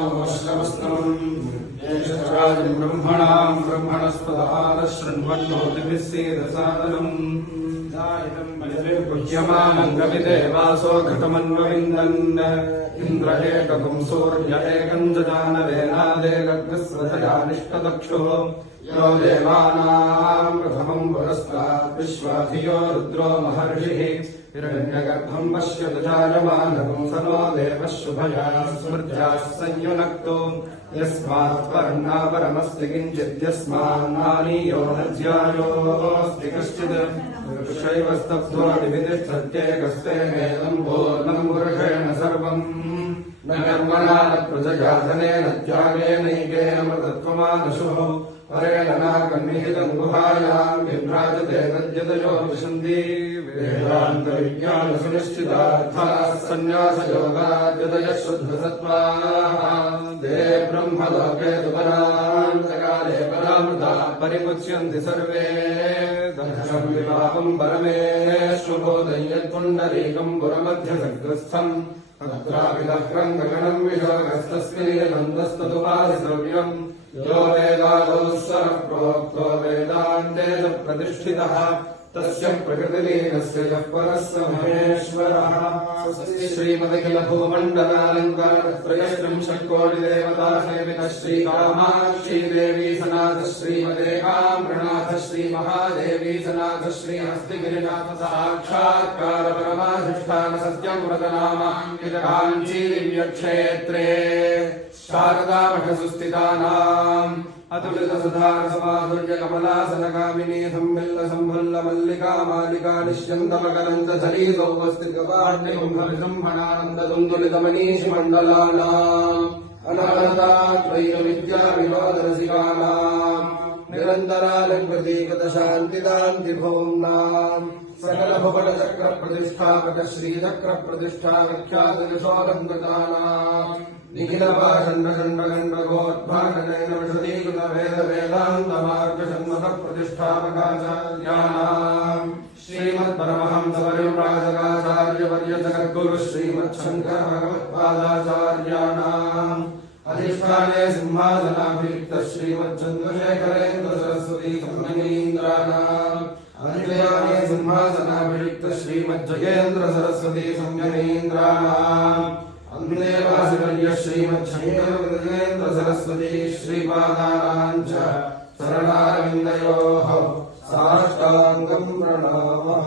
वैष्णवस्तमम् ज्येष्ठराजम् ब्रह्मणाम् ब्रह्मणस्पदारशृण्वन्नोतिभिस्सेदसादनम् पूज्यमानम् कविदेवासो घटमन्वविन्दन् इन्द्रहेकगुम् सूर्य एकम् जजानवेनादेगग्रस्वधया निष्टदक्षुः यो देवानाम् प्रथमम् पुरस्तात् विश्वाधियो रुद्रो महर्षिः हिरण्यगर्भम् पश्यतु जायमानकम् स नो देवः शुभया स्मृत्याः संयुनक्तो यस्मात्पर्णापरमस्ति किञ्चिद्यस्मान्नानीयो न ज्यायोऽस्ति कश्चित् ऋषैवस्तब्धो निवितिष्ठत्येकस्ते मेदम् पूर्णम् पुरुषेण सर्वम् न कर्मणा न प्रजया धनेन त्यागेनैकेन मृतत्वमानशुः परेण नाकन्निहितम् गुहायाम् विभ्राजते तद्यतयो विशन्ति वेदान्तविज्ञानसुनिश्चितार्थाः सन्न्यासयोगाद्यतयः शुद्धसत्त्वाः ते ब्रह्मलोके तु परान्तकाले परामृता परिमुच्यन्ति सर्वे दर्शम् विवाहम् परमेश्वरोदम् यत्पुण्डरीकम् पुरमध्यसग्रस्थम् तत्रापिदक्रम् गगनम् विशोकस्तस्मिन्नन्दस्तदुपासितव्यम् यो वेदादोस्वरः प्रोक्तो वेदान्ते च प्रतिष्ठितः तस्य प्रकृतिलीनस्य यः परः स महेश्वरः श्रीमदखिलभूमण्डलालङ्कारत्रयस्त्रिंशत्कोटिदेवतासेवितः श्रीकामाक्षी देवी सनाथ श्रीमदे काम्रनाथ श्रीमहादेवी सनाथ श्रीहस्तिगिरिनाथ साक्षात्कार परमाधिष्ठान सत्यव्रतनाम काञ्ची दिव्यक्षेत्रे शारदामठसुस्थितानाम् अतुलितसुधारसमाधुर्यकमलासनकामिनी सम्मिल्लसम्भुल्लमल्लिका मालिका निश्यन्तमकरन्दधरीसौवस्तिकपाण्डिकुम्भरिसम्भणानन्दतुन्दुलितमनीषिमण्डलानाम् अनवरताद्वैतविद्याविनोदरसिकानाम् निरन्तरालङ्कृतीकृतशान्तिदान्तिभूम्नाम् सकलभुवनचक्रप्रतिष्ठापक श्रीचक्रप्रतिष्ठाविख्यातयशोलङ्कृतानाम् निखिलपाषण्डषण्डगण्डगोद्भाषणेन विशदीकृतवेदवेदान्तमार्गषण्मतप्रतिष्ठापकाचार्याणाम् श्रीमत्परमहंसपरिव्राजकाचार्यवर्य जगद्गुरु श्रीमच्छङ्करभगवत्पादाचार्याणाम् अधिष्ठाने सिंहासनाभिषिक्त श्रीमच्चन्द्रशेखरेन्द्र सरस्वती संयमीन्द्राणाम् अधिष्ठाने सिंहासनाभिषिक्त श्रीमज्जयेन्द्र सरस्वती संयमीन्द्राणाम् अन्देवासिवर्य श्रीमच्छङ्करविजयेन्द्र सरस्वती श्रीपादानाम् च चरणारविन्दयोः साष्टाङ्गम् प्रणमामः।